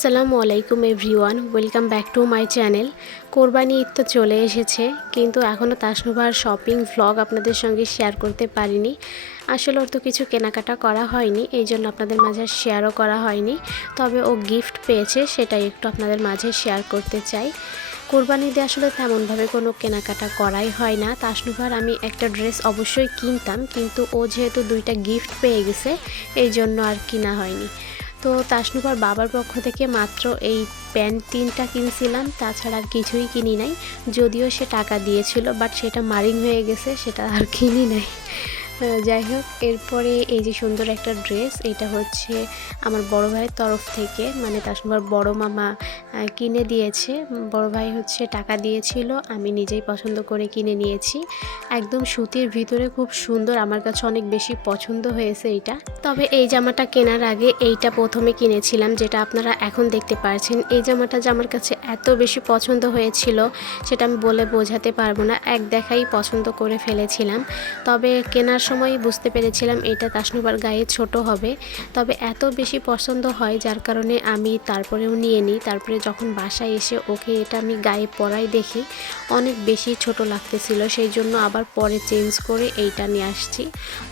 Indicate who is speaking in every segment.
Speaker 1: আসসালামু আলাইকুম everyone, welcome back to my channel. Qurbani Eid তো চলে এসেছে, কিন্তু এখনও তাসনুভার শপিং ভ্লগ আপনাদের সঙ্গে শেয়ার করতে পারিনি। আসলে ওর তো কিছু কেনাকাটা করা হয়নি, এই জন্য আপনাদের মাঝে শেয়ারও করা হয়নি। তবে ও গিফট পেয়েছে, সেটাই একটু আপনাদের মাঝে শেয়ার করতে চাই। কোরবানিতে আসলে তেমনভাবে কোনো কেনাকাটা করাই হয় না। তাসনুভার আমি একটা ড্রেস অবশ্যই কিনতাম, কিন্তু ও যেহেতু দুইটা গিফট পেয়ে গেছে, এই জন্য আর কিনা হয়নি। তো তাসনুভার বাবার পক্ষ থেকে মাত্র এই প্যান্ট তিনটা কিনছিলাম, তাছাড়া আর কিছুই কিনি নাই। যদিও সে টাকা দিয়েছিল বাট সেটা মারিং হয়ে গেছে, সেটা আর কিনি নাই। যাই হোক, এরপরে এই যে সুন্দর একটা ড্রেস, এটা হচ্ছে আমার বড় ভাইয়ের তরফ থেকে মানে তাসনুভার বড় মামা কিনে দিয়েছে। বড় ভাই হচ্ছে টাকা দিয়েছিল, আমি নিজেই পছন্দ করে কিনে নিয়েছি। একদম সুতির ভিতরে খুব সুন্দর, আমার কাছে অনেক বেশি পছন্দ হয়েছে এটা তবে এই জামাটা কেনার আগে এইটা প্রথমে কিনেছিলাম, যেটা আপনারা এখন দেখতে পারছেন। এই জামাটা যে আমার কাছে এত বেশি পছন্দ হয়েছিল, সেটা আমি বলে বোঝাতে পারব না। এক দেখাই পছন্দ করে ফেলেছিলাম। তবে কেনার সময় বুঝতে পেরেছিলাম, এটা তাসনুবার গায়ে ছোট হবে। তবে এত বেশি পছন্দ হয়, যার কারণে আমি তারপরেও নিয়ে নিই। তারপরে যখন বাসায় এসে ওকে এটা আমি গায়ে পরাই দেখি, অনেক বেশি ছোট লাগতেছিল সেই জন্য আবার পরে চেঞ্জ করে এইটা নিয়ে আসছি।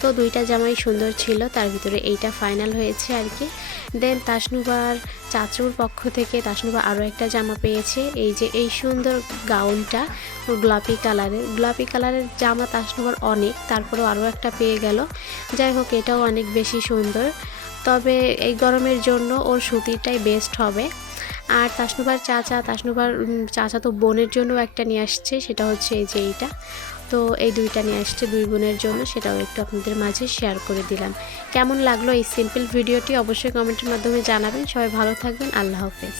Speaker 1: তো দুইটা জামাই সুন্দর ছিল, তার ভিতরে এইটা ফাইনাল হয়েছে আর কি। দেন তাসনুবার চাচুর পক্ষ থেকে তাসনুবা আরও একটা জামা পেয়েছে, এই যে এই সুন্দর গাউনটা গোলাপি কালারের। গোলাপি কালারের জামা তাসনুবার অনেক, তারপরেও আরও একটা পেয়ে গেল। যাই হোক, এটাও অনেক বেশি সুন্দর। তবে এই গরমের জন্য ওর সুতিরটাই বেস্ট হবে। আর তাসনুবার চাচা তাসনুবার চাচা তো বোনের জন্য একটা নিয়ে আসছে, সেটা হচ্ছে এই যে এইটা। তো এই দুইটা নিয়ে আসছে, দুই বোনের জন্য, সেটাও একটু আপনাদের মাঝে শেয়ার করে দিলাম। কেমন লাগল এই সিম্পল ভিডিওটি অবশ্যই কমেন্টের মাধ্যমে জানাবেন। সবাই ভালো থাকবেন, আল্লাহ হাফেজ।